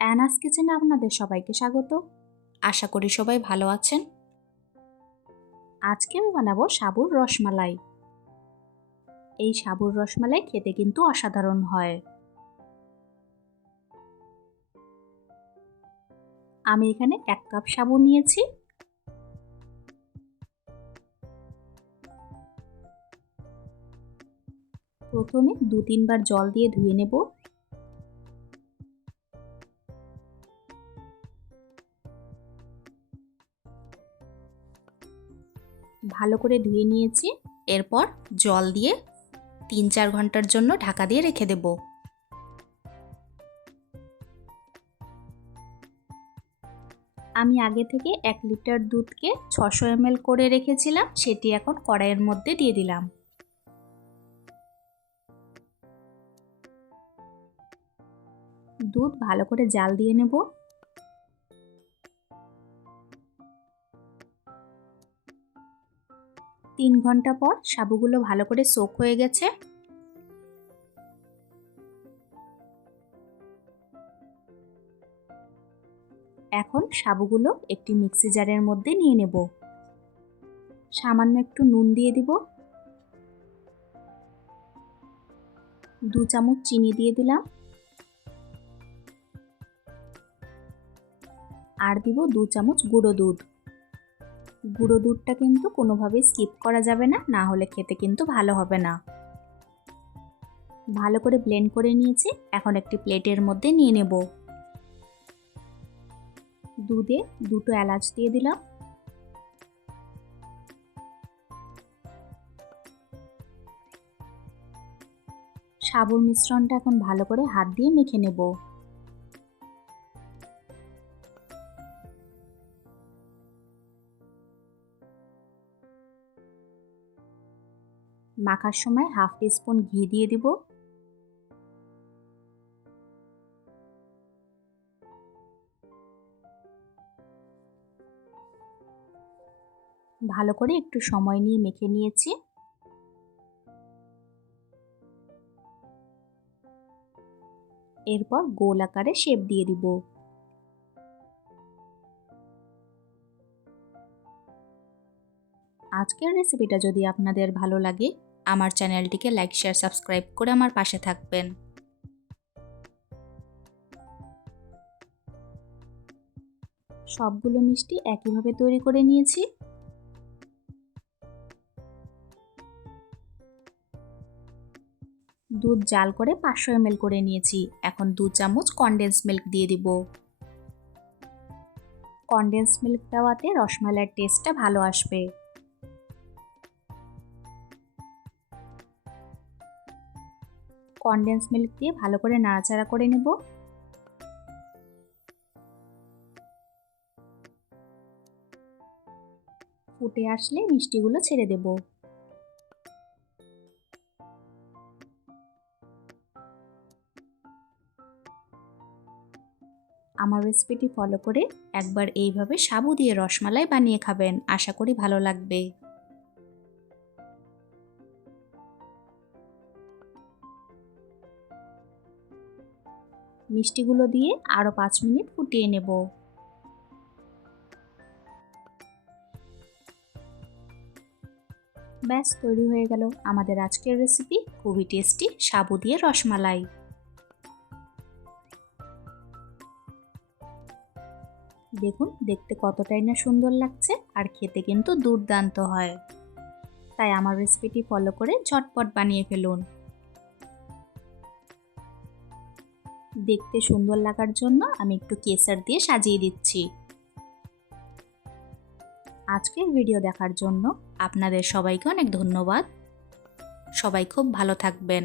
অ্যানাস কিচেনে আপনাদের সবাইকে স্বাগত। আশা করি সবাই ভালো আছেন। আজকে আমি বানাবো সাবুর রসমালাই। এই সাবুর রসমালাই খেতে কিন্তু অসাধারণ হয়। আমি এখানে 1 কাপ সাবু নিয়েছি। প্রথমে 2-3 বার জল দিয়ে ধুয়ে নেব। ভালো করে ধুয়ে নিয়েছি। এরপর জল দিয়ে 3-4 ঘন্টার জন্য ঢাকা দিয়ে রেখে দেব। আমি আগে থেকে 1 লিটার দুধকে 600 ml করে রেখেছিলাম, সেটি এখন কড়াইয়ের মধ্যে দিয়ে দিলাম। দুধ ভালো করে জাল দিয়ে নেব। 3 ঘন্টা পর সাবুগুলো ভালো করে সোক হয়ে গেছে। এখন সাবুগুলো একটি মিক্সি জারের মধ্যে নিয়ে নেব। সামান্য একটু নুন দিয়ে দিব। 2 চামচ চিনি দিয়ে দিলাম। আর দিব 2 চামচ গুঁড়ো দুধ। গুঁড়ো দুধটা কিন্তু কোনোভাবেই স্কিপ করা যাবে না, না হলে খেতে কিন্তু ভালো হবে না। ভালো করে ব্লেন্ড করে নিয়েছি। এখন একটি প্লেটের মধ্যে নিয়ে নেব। দুধে 2টো এলাচ দিয়ে দিলাম। সাবুর মিশ্রণটা এখন ভালো করে হাত দিয়ে মেখে নেব। মাখার সময় হাফ টিস্পুন ঘি দিয়ে দিব। ভালো করে একটু সময় নিয়ে মেখে নিয়েছি। এরপর গোল আকারে শেপ দিয়ে দিব। আজকের রেসিপিটা যদি আপনাদের ভালো লাগে, আমার চ্যানেলটিকে লাইক, শেয়ার, সাবস্ক্রাইব করে আমার পাশে থাকবেন। সবগুলো মিষ্টি একইভাবে তৈরি করে নিয়েছি। দুধ জাল করে 500 ml করে নিয়েছি। এখন 2 চামচ কনডেন্স মিল্ক দিয়ে দিব। কনডেন্স মিল্ক দেওয়াতে রসমালাইয়ের টেস্টটা ভালো আসবে। কনডেন্স মিল্ক দিয়ে ভালো করে নাড়াচাড়া করে নেব। ফুটে আসলে মিষ্টিগুলো ছেড়ে দেব। আমার রেসিপিটি ফলো করে একবার এইভাবে সাবু দিয়ে রসমালাই বানিয়ে খাবেন। আশা করি ভালো লাগবে। মিষ্টিগুলো দিয়ে আরও 5 মিনিট ফুটিয়ে নেব। ব্যাস তৈরি হয়ে গেল আমাদের আজকের রেসিপি, খুবই টেস্টি সাবু দিয়ে রসমালাই। দেখুন দেখতে কতটাই না সুন্দর লাগছে, আর খেতে কিন্তু দুর্দান্ত হয়। তাই আমার রেসিপিটি ফলো করে ঝটপট বানিয়ে ফেলুন। দেখতে সুন্দর লাগার জন্য আমি একটু কেসার দিয়ে সাজিয়ে দিচ্ছি। আজকের ভিডিও দেখার জন্য আপনাদের সবাইকে অনেক ধন্যবাদ। সবাই খুব ভালো থাকবেন।